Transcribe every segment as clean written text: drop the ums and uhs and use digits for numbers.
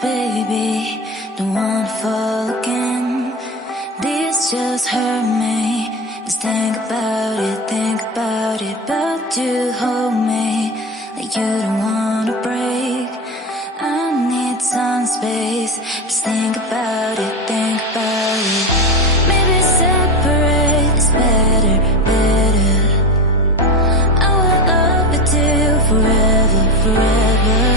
baby, don't wanna fall again. This just hurt me. Just think about it, but you hold me like you don't wanna break. I need some space. Just think about it, maybe separate is better, better. I will love you till forever, forever.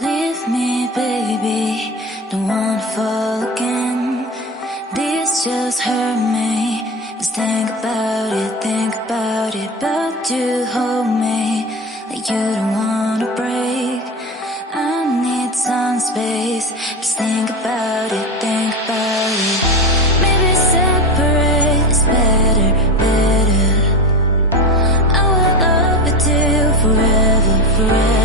Leave me, baby, don't wanna fall again. This just hurt me. Just think about it, but you hold me like you don't wanna break. I need some space. Just think about it, maybe separate is better, better. I will love you till forever, forever.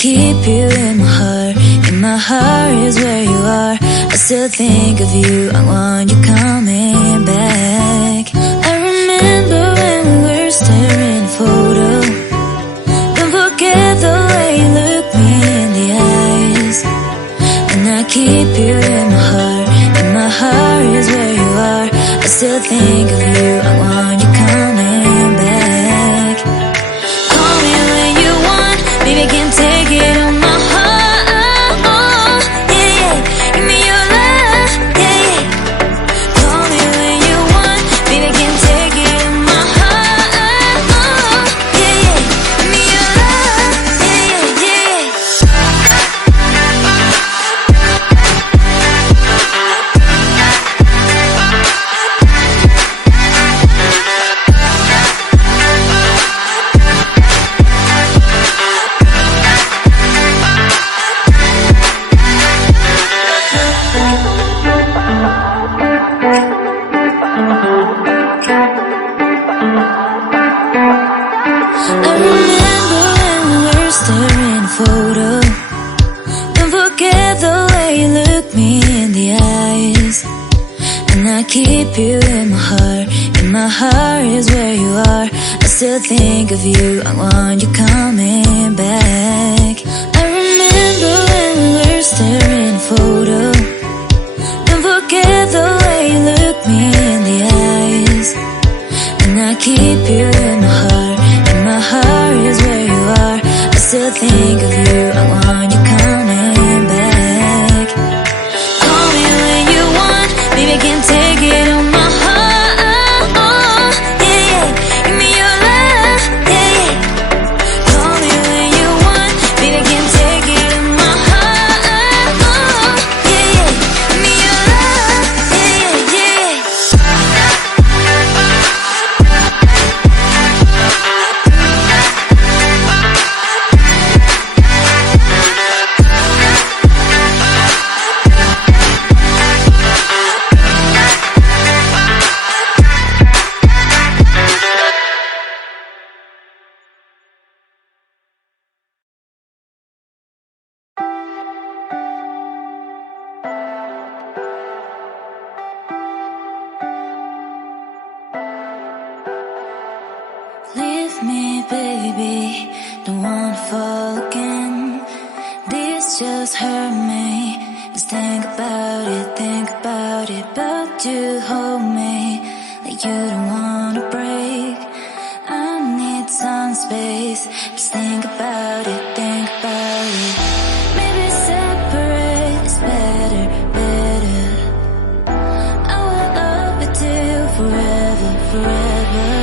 keep you in my heart. In my heart is where you are. I still think of you, I want you coming back. I remember when we were staring at a photo. Don't forget the way you look me in the eyes. And I keep you in my heart. In my heart is where you are. I still think of you, I want you coming back. Call me when you want, baby, I can take it on my heart. Yeah, yeah, give me your love, yeah, yeah. Call me when you want, baby, I can take it on my heart. Yeah, yeah, give me your love, yeah, yeah, yeah. I remember when we were staring at a photo. Don't forget the way you look me in the eyes. And I keep you in my heart. In my heart is where you are. I still think of you, I want you coming back. I remember when we were staring at a photo. Don't forget the way you look me in the eyes. And I keep you in my heart. In my heart is where you are. I still think of you, I want you coming back. Call me when you want, baby, I can take it on my heart. Yeah, yeah, give me your love, yeah, yeah. Call me when you want, baby, I can take it on my heart. Yeah, yeah, give me your love, yeah, yeah, yeah. Leave me, baby, don't wanna fall again. This just hurt me. Just think about it, but you hold me like you don't wanna break. I need some space. Just think about it, think about it. Maybe separate is better, better. I will love you till forever, forever.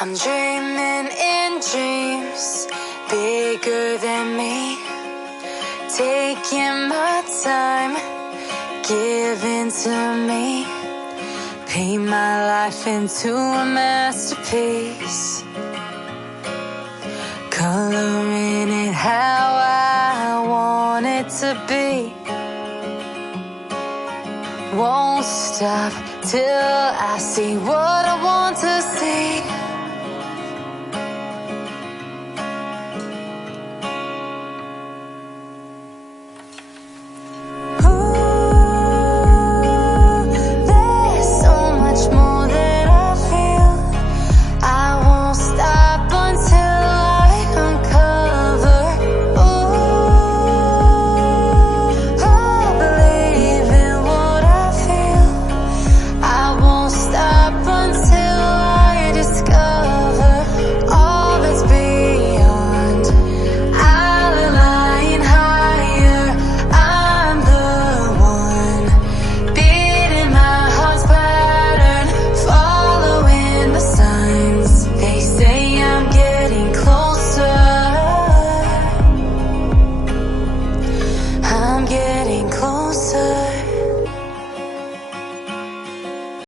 I'm dreaming in dreams bigger than me, taking my time, giving to me, paint my life into a masterpiece, coloring it how I want it to be. Won't stop till I see what